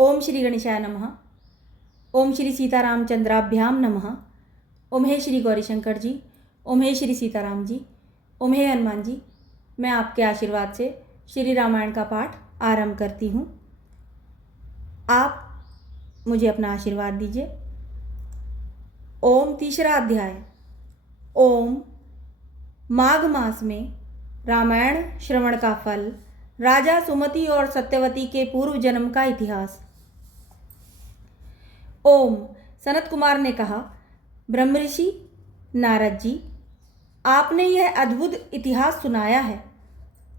ओम श्री गणेशाय नमः। ओम श्री सीतारामचंद्राभ्याम नमः। ओम हे श्री गौरीशंकर जी। ओम हे श्री सीताराम जी। ओम हे हनुमान जी। मैं आपके आशीर्वाद से श्री रामायण का पाठ आरंभ करती हूँ। आप मुझे अपना आशीर्वाद दीजिए। ओम तीसरा अध्याय। ओम माघ मास में रामायण श्रवण का फल, राजा सुमति और सत्यवती के पूर्व जन्म का इतिहास। ओम सनत कुमार ने कहा, ब्रह्मऋषि नारद जी, आपने यह अद्भुत इतिहास सुनाया है।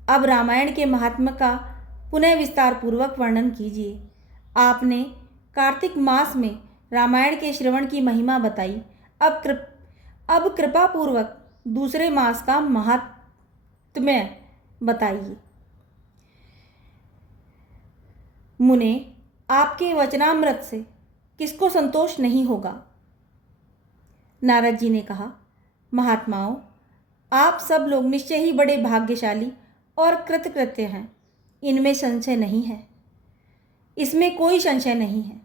अब रामायण के महात्म्य का पुनः विस्तार पूर्वक वर्णन कीजिए। आपने कार्तिक मास में रामायण के श्रवण की महिमा बताई। अब कृपा पूर्वक दूसरे मास का महात्म्य बताइए। मुने, आपके वचनामृत से किसको संतोष नहीं होगा। नारद जी ने कहा, महात्माओं, आप सब लोग निश्चय ही बड़े भाग्यशाली और कृतकृत्य हैं। इनमें संशय नहीं है, इसमें कोई संशय नहीं है,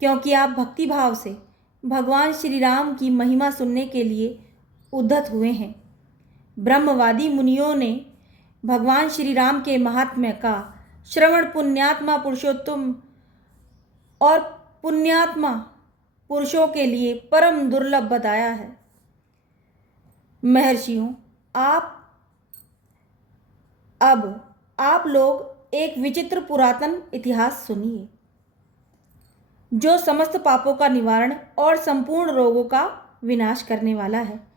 क्योंकि आप भक्ति भाव से भगवान श्री राम की महिमा सुनने के लिए उद्धत हुए हैं। ब्रह्मवादी मुनियों ने भगवान श्री राम के महात्म्य का श्रवण पुण्यात्मा पुरुषोत्तम और पुण्यात्मा पुरुषों के लिए परम दुर्लभ बताया है। महर्षियों, आप लोग एक विचित्र पुरातन इतिहास सुनिए, जो समस्त पापों का निवारण और संपूर्ण रोगों का विनाश करने वाला है।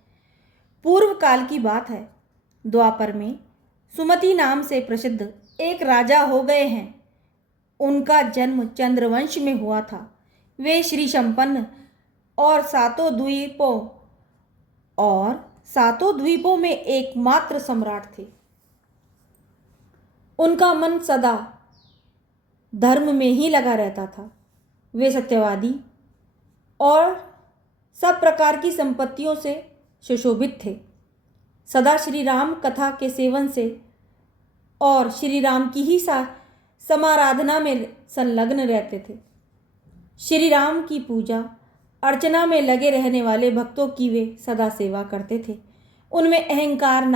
पूर्व काल की बात है। द्वापर में सुमति नाम से प्रसिद्ध एक राजा हो गए हैं। उनका जन्म चंद्रवंश में हुआ था। वे श्री संपन्न और सातों द्वीपों में एकमात्र सम्राट थे। उनका मन सदा धर्म में ही लगा रहता था। वे सत्यवादी और सब प्रकार की संपत्तियों से सुशोभित थे। सदा श्री राम कथा के सेवन से और श्री राम की ही समाराधना में संलग्न रहते थे। श्री राम की पूजा अर्चना में लगे रहने वाले भक्तों की वे सदा सेवा करते थे। उनमें अहंकार का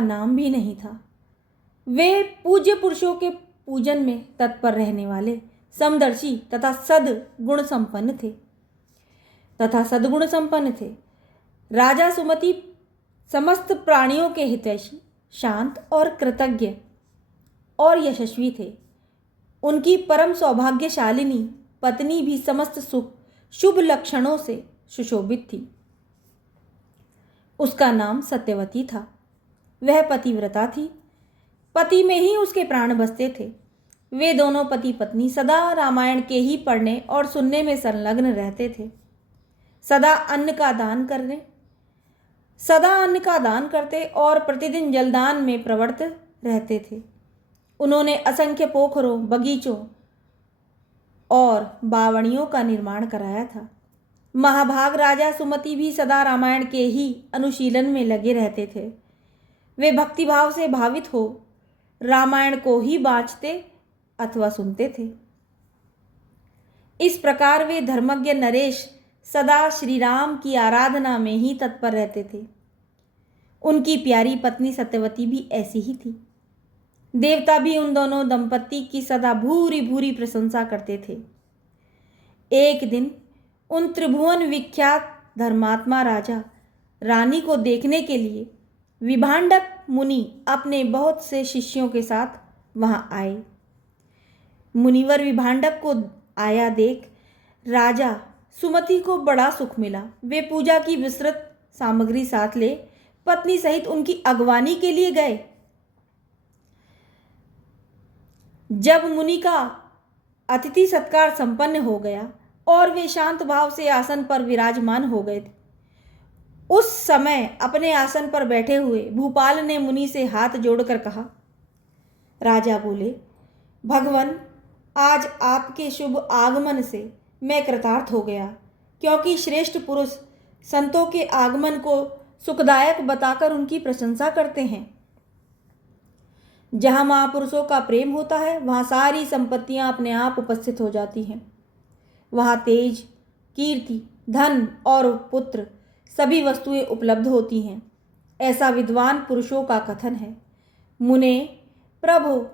नाम भी नहीं था। वे पूज्य पुरुषों के पूजन में तत्पर रहने वाले समदर्शी तथा सद्गुण संपन्न थे। राजा सुमति समस्त प्राणियों के हितैषी, शांत और कृतज्ञ और यशस्वी थे। उनकी परम सौभाग्यशालिनी पत्नी भी समस्त शुभ लक्षणों से सुशोभित थी। उसका नाम सत्यवती था। वह पतिव्रता थी। पति में ही उसके प्राण बसते थे। वे दोनों पति पत्नी सदा रामायण के ही पढ़ने और सुनने में संलग्न रहते थे। सदा अन्न का दान करते और प्रतिदिन जलदान में प्रवृत्त रहते थे। उन्होंने असंख्य पोखरों, बगीचों और बावड़ियों का निर्माण कराया था। महाभाग राजा सुमति भी सदा रामायण के ही अनुशीलन में लगे रहते थे। वे भक्तिभाव से भावित हो रामायण को ही बाँचते अथवा सुनते थे। इस प्रकार वे धर्मज्ञ नरेश सदा श्री राम की आराधना में ही तत्पर रहते थे। उनकी प्यारी पत्नी सत्यवती भी ऐसी ही थी। देवता भी उन दोनों दंपत्ति की सदा भूरी भूरी प्रशंसा करते थे। एक दिन उन त्रिभुवन विख्यात धर्मात्मा राजा रानी को देखने के लिए विभांडक मुनि अपने बहुत से शिष्यों के साथ वहां आए। मुनिवर विभांडक को आया देख राजा सुमति को बड़ा सुख मिला। वे पूजा की विस्तृत सामग्री साथ ले पत्नी सहित उनकी अगवानी के लिए गए। जब मुनि का अतिथि सत्कार संपन्न हो गया और वे शांत भाव से आसन पर विराजमान हो गए थे, उस समय अपने आसन पर बैठे हुए भूपाल ने मुनि से हाथ जोड़कर कहा। राजा बोले, भगवन, आज आपके शुभ आगमन से मैं कृतार्थ हो गया, क्योंकि श्रेष्ठ पुरुष संतों के आगमन को सुखदायक बताकर उनकी प्रशंसा करते हैं। जहाँ महापुरुषों का प्रेम होता है वहाँ सारी संपत्तियाँ अपने आप उपस्थित हो जाती हैं। वहाँ तेज, कीर्ति, धन और पुत्र सभी वस्तुएं उपलब्ध होती हैं। ऐसा विद्वान पुरुषों का कथन है। मुने प्रभु,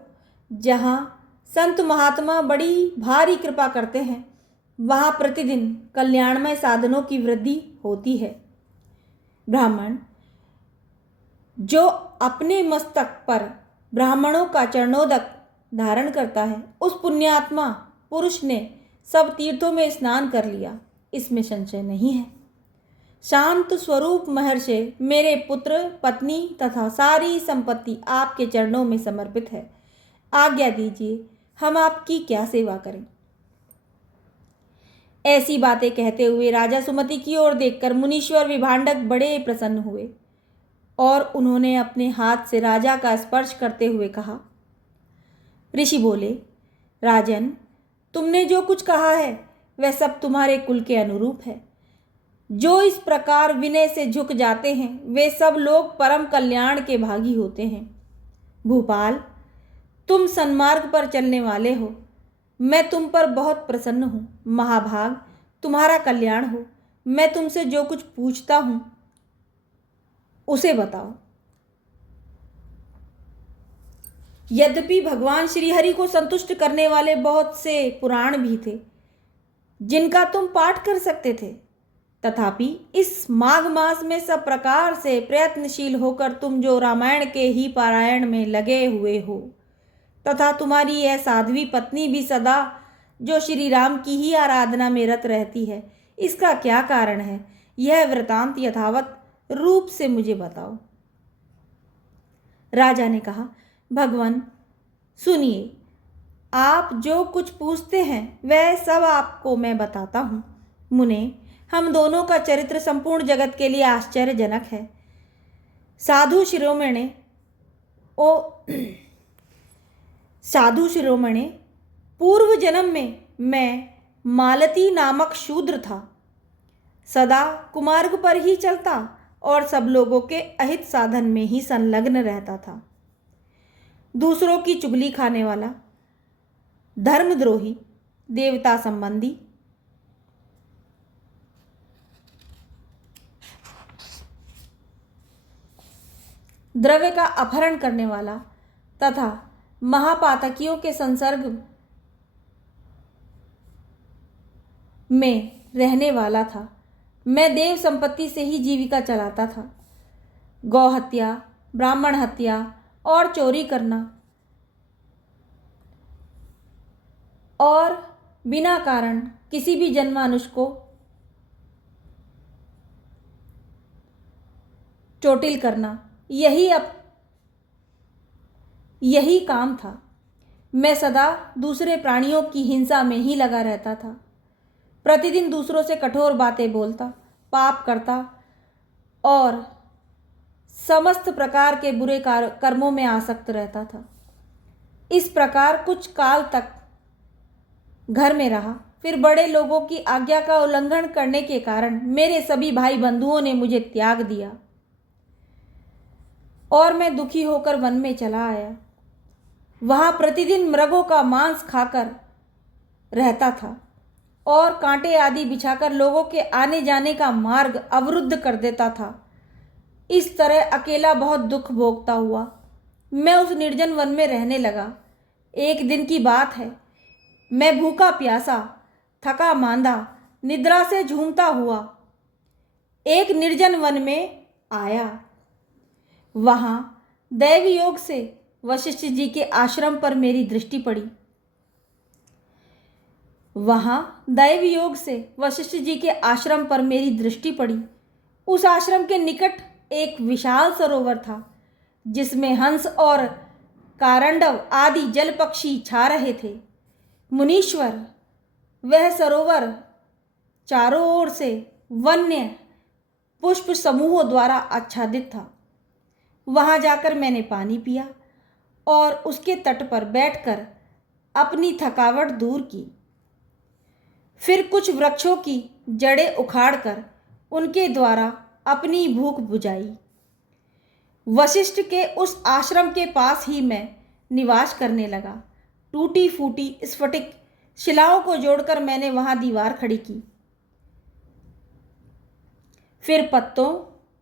जहाँ संत महात्मा बड़ी भारी कृपा करते हैं वहाँ प्रतिदिन कल्याणमय साधनों की वृद्धि होती है। ब्राह्मण, जो अपने मस्तक पर ब्राह्मणों का चरणोदक धारण करता है उस पुण्यात्मा पुरुष ने सब तीर्थों में स्नान कर लिया, इसमें संशय नहीं है। शांत स्वरूप महर्षि, मेरे पुत्र, पत्नी तथा सारी संपत्ति आपके चरणों में समर्पित है। आज्ञा दीजिए, हम आपकी क्या सेवा करें। ऐसी बातें कहते हुए राजा सुमति की ओर देखकर मुनीश्वर विभांडक बड़े प्रसन्न हुए और उन्होंने अपने हाथ से राजा का स्पर्श करते हुए कहा। ऋषि बोले, राजन, तुमने जो कुछ कहा है वह सब तुम्हारे कुल के अनुरूप है। जो इस प्रकार विनय से झुक जाते हैं वे सब लोग परम कल्याण के भागी होते हैं। भूपाल, तुम सन्मार्ग पर चलने वाले हो, मैं तुम पर बहुत प्रसन्न हूँ। महाभाग, तुम्हारा कल्याण हो। मैं तुमसे जो कुछ पूछता हूँ उसे बताओ। यद्यपि भगवान श्रीहरि को संतुष्ट करने वाले बहुत से पुराण भी थे जिनका तुम पाठ कर सकते थे, तथापि इस माघ मास में सब प्रकार से प्रयत्नशील होकर तुम जो रामायण के ही पारायण में लगे हुए हो तथा तुम्हारी यह साध्वी पत्नी भी सदा जो श्री राम की ही आराधना में रत रहती है, इसका क्या कारण है? यह वृतांत यथावत रूप से मुझे बताओ। राजा ने कहा, भगवान सुनिए, आप जो कुछ पूछते हैं वह सब आपको मैं बताता हूँ। मुने, हम दोनों का चरित्र संपूर्ण जगत के लिए आश्चर्यजनक है। साधु शिरोमणे, पूर्व जन्म में मैं मालती नामक शूद्र था। सदा कुमार्ग पर ही चलता और सब लोगों के अहित साधन में ही संलग्न रहता था। दूसरों की चुगली खाने वाला, धर्मद्रोही, देवता संबंधी, द्रव्य का अपहरण करने वाला तथा महापातकियों के संसर्ग में रहने वाला था। मैं देव संपत्ति से ही जीविका चलाता था। गौ हत्या, ब्राह्मण हत्या और चोरी करना और बिना कारण किसी भी जनमानुष को चोटिल करना, यही काम था। मैं सदा दूसरे प्राणियों की हिंसा में ही लगा रहता था। प्रतिदिन दूसरों से कठोर बातें बोलता, पाप करता और समस्त प्रकार के बुरे कर्मों में आसक्त रहता था। इस प्रकार कुछ काल तक घर में रहा। फिर बड़े लोगों की आज्ञा का उल्लंघन करने के कारण मेरे सभी भाई बंधुओं ने मुझे त्याग दिया और मैं दुखी होकर वन में चला आया। वहाँ प्रतिदिन मृगों का मांस खाकर रहता था और कांटे आदि बिछाकर लोगों के आने जाने का मार्ग अवरुद्ध कर देता था। इस तरह अकेला बहुत दुख भोगता हुआ मैं उस निर्जन वन में रहने लगा। एक दिन की बात है, मैं भूखा प्यासा, थका मांदा, निद्रा से झूमता हुआ एक निर्जन वन में आया। वहाँ दैव योग से वशिष्ठ जी के आश्रम पर मेरी दृष्टि पड़ी। उस आश्रम के निकट एक विशाल सरोवर था जिसमें हंस और कारंडव आदि जल पक्षी छा रहे थे। मुनीश्वर, वह सरोवर चारों ओर से वन्य पुष्प समूहों द्वारा आच्छादित था। वहाँ जाकर मैंने पानी पिया और उसके तट पर बैठकर अपनी थकावट दूर की। फिर कुछ वृक्षों की जड़ें उखाड़कर उनके द्वारा अपनी भूख बुझाई। वशिष्ठ के उस आश्रम के पास ही मैं निवास करने लगा। टूटी फूटी स्फटिक शिलाओं को जोड़कर मैंने वहां दीवार खड़ी की। फिर पत्तों,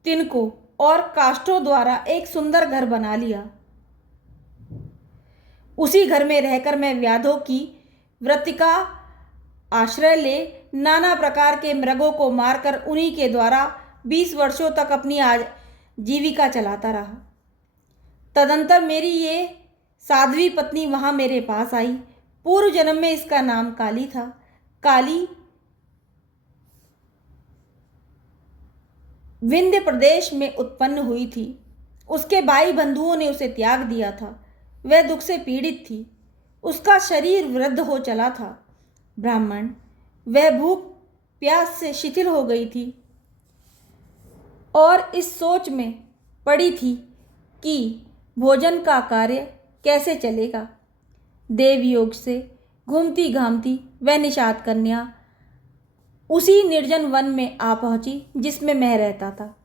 तिनकों और काष्ठों द्वारा एक सुंदर घर बना लिया। उसी घर में रहकर मैं व्याधों की वृत्ति का आश्रय ले नाना प्रकार के मृगों को मारकर उन्हीं के द्वारा 20 वर्षों तक अपनी जीविका चलाता रहा। तदंतर मेरी ये साध्वी पत्नी वहां मेरे पास आई। पूर्व जन्म में इसका नाम काली था। काली विंध्य प्रदेश में उत्पन्न हुई थी। उसके भाई बंधुओं ने उसे त्याग दिया था। वह दुख से पीड़ित थी। उसका शरीर वृद्ध हो चला था। ब्राह्मण, वह भूख प्यास से शिथिल हो गई थी और इस सोच में पड़ी थी कि भोजन का कार्य कैसे चलेगा। देवयोग से घूमती घामती वह निषाद कन्या उसी निर्जन वन में आ पहुंची जिसमें मैं रहता था।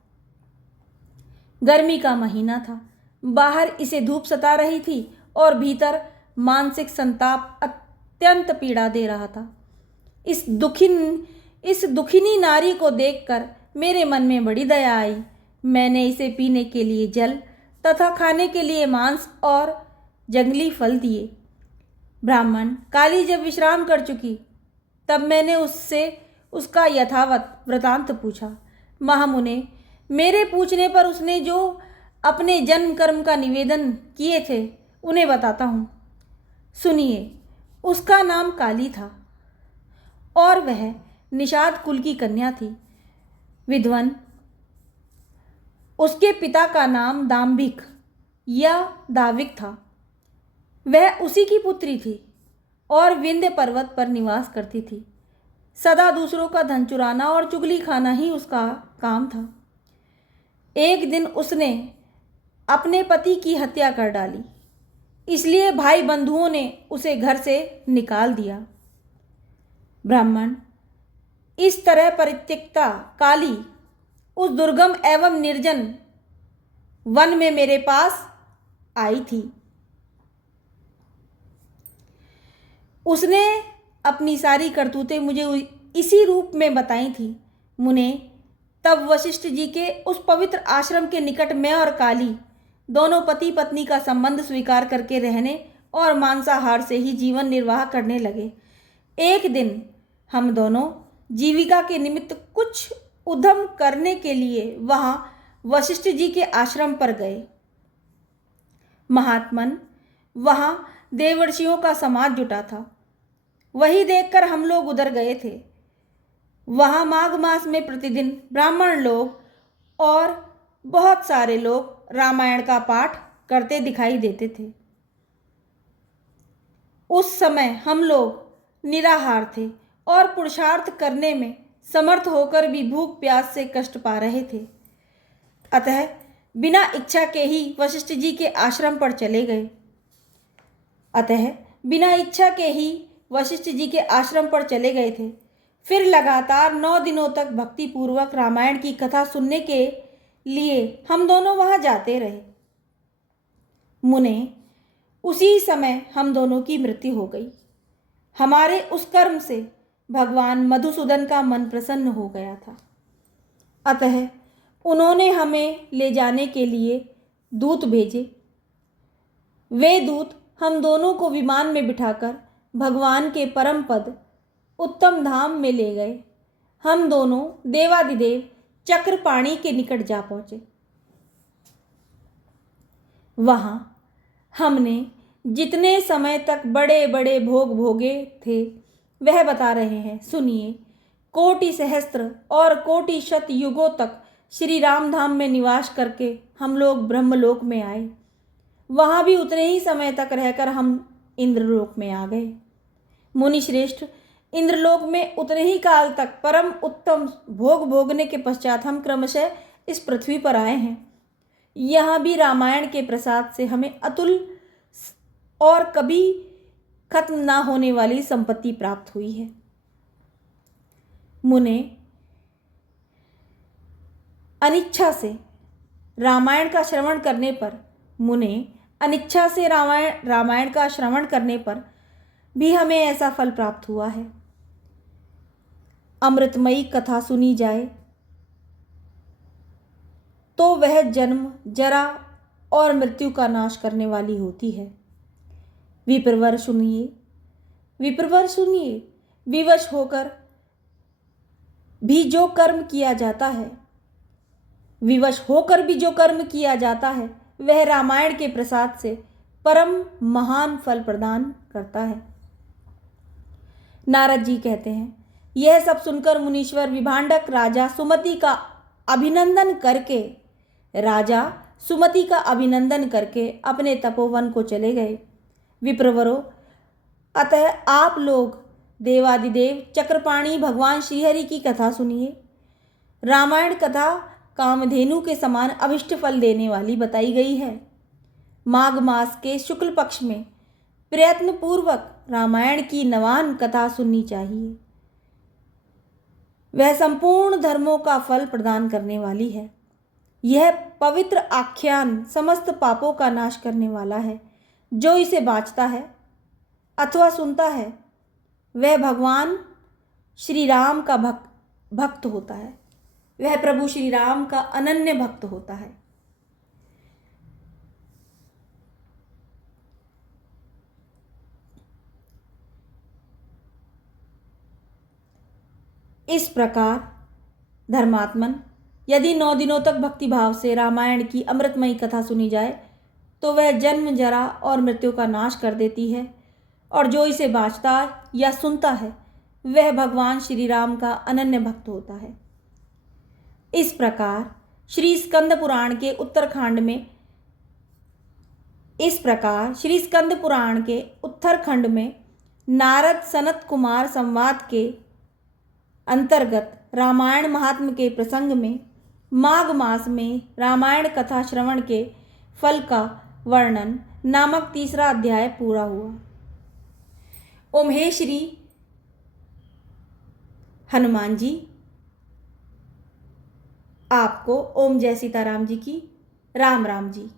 गर्मी का महीना था। बाहर इसे धूप सता रही थी और भीतर मानसिक संताप अत्यंत पीड़ा दे रहा था। इस दुखिनी नारी को देखकर मेरे मन में बड़ी दया आई। मैंने इसे पीने के लिए जल तथा खाने के लिए मांस और जंगली फल दिए। ब्राह्मण, काली जब विश्राम कर चुकी तब मैंने उससे उसका यथावत वृतांत पूछा। महामुने, मेरे पूछने पर उसने जो अपने जन्म कर्म का निवेदन किए थे उन्हें बताता हूँ। सुनिए। उसका नाम काली था और वह निषाद कुल की कन्या थी। विद्वन। उसके पिता का नाम दाम्भिक या दाविक था। वह उसी की पुत्री थी और विंध्य पर्वत पर निवास करती थी। सदा दूसरों का धन चुराना और चुगली खाना ही उसका काम था। एक दिन उसने अपने पति की हत्या कर डाली, इसलिए भाई बंधुओं ने उसे घर से निकाल दिया। ब्राह्मण, इस तरह परित्यक्ता काली उस दुर्गम एवं निर्जन वन में मेरे पास आई थी। उसने अपनी सारी करतूतें मुझे इसी रूप में बताई थी। मुने, तब वशिष्ठ जी के उस पवित्र आश्रम के निकट मैं और काली दोनों पति पत्नी का संबंध स्वीकार करके रहने और मांसाहार से ही जीवन निर्वाह करने लगे। एक दिन हम दोनों जीविका के निमित्त कुछ उद्यम करने के लिए वहां वशिष्ठ जी के आश्रम पर गए। महात्मन, वहां देवर्षियों का समाज जुटा था। वही देखकर हम लोग उधर गए थे। वहां माघ मास में प्रतिदिन ब्राह्मण लोग और बहुत सारे लोग रामायण का पाठ करते दिखाई देते थे। उस समय हम लोग निराहार थे और पुरुषार्थ करने में समर्थ होकर भी भूख प्यास से कष्ट पा रहे थे। अतः बिना इच्छा के ही वशिष्ठ जी के आश्रम पर चले गए। थे। फिर लगातार 9 दिनों तक भक्ति पूर्वक रामायण की कथा सुनने के लिए हम दोनों वहां जाते रहे। मुने, उसी समय हम दोनों की मृत्यु हो गई। हमारे उस कर्म से भगवान मधुसूदन का मन प्रसन्न हो गया था। अतः उन्होंने हमें ले जाने के लिए दूत भेजे। वे दूत हम दोनों को विमान में बिठाकर भगवान के परम पद उत्तम धाम में ले गए। हम दोनों देवादिदेव चक्रपाणी के निकट जा पहुंचे। वहां हमने जितने समय तक बड़े बड़े भोग भोगे थे वह बता रहे हैं, सुनिए। कोटि सहस्त्र और कोटि शत युगों तक श्री राम धाम में निवास करके हम लोग ब्रह्मलोक में आए। वहां भी उतने ही समय तक रहकर हम इंद्रलोक में आ गए। मुनि श्रेष्ठ, इंद्रलोक में उतने ही काल तक परम उत्तम भोग भोगने के पश्चात हम क्रमशः इस पृथ्वी पर आए हैं। यहाँ भी रामायण के प्रसाद से हमें अतुल और कभी खत्म ना होने वाली संपत्ति प्राप्त हुई है। मुने, अनिच्छा से रामायण का श्रवण करने पर मुने अनिच्छा से रामायण का श्रवण करने पर भी हमें ऐसा फल प्राप्त हुआ है। अमृतमयी कथा सुनी जाए तो वह जन्म, जरा और मृत्यु का नाश करने वाली होती है। विप्रवर सुनिए, विप्रवर सुनिए, विवश होकर भी जो कर्म किया जाता है, विवश होकर भी जो कर्म किया जाता है, वह रामायण के प्रसाद से परम महान फल प्रदान करता है। नारद जी कहते हैं, यह सब सुनकर मुनीश्वर विभांडक राजा सुमति का अभिनंदन करके अपने तपोवन को चले गए। विप्रवरो, अतः आप लोग देवादिदेव चक्रपाणी भगवान श्रीहरि की कथा सुनिए। रामायण कथा कामधेनु के समान अभिष्ट फल देने वाली बताई गई है। माघ मास के शुक्ल पक्ष में प्रयत्न पूर्वक रामायण की नवान कथा सुननी चाहिए। वह संपूर्ण धर्मों का फल प्रदान करने वाली है। यह पवित्र आख्यान समस्त पापों का नाश करने वाला है। जो इसे बाँचता है अथवा सुनता है, वह भगवान श्री राम का भक्त होता है। वह प्रभु श्री राम का अनन्य भक्त होता है। इस प्रकार धर्मात्मन, यदि 9 दिनों तक भक्तिभाव से रामायण की अमृतमयी कथा सुनी जाए तो वह जन्म, जरा और मृत्यु का नाश कर देती है, और जो इसे बाँचता या सुनता है वह भगवान श्री राम का अनन्य भक्त होता है। इस प्रकार श्री स्कंद पुराण के उत्तरखंड में नारद सनत कुमार संवाद के अंतर्गत रामायण महात्म्य के प्रसंग में माघ मास में रामायण कथा श्रवण के फल का वर्णन नामक 3रा अध्याय पूरा हुआ। ओम हे श्री हनुमान जी, आपको ओम जय सीताराम जी की राम राम जी।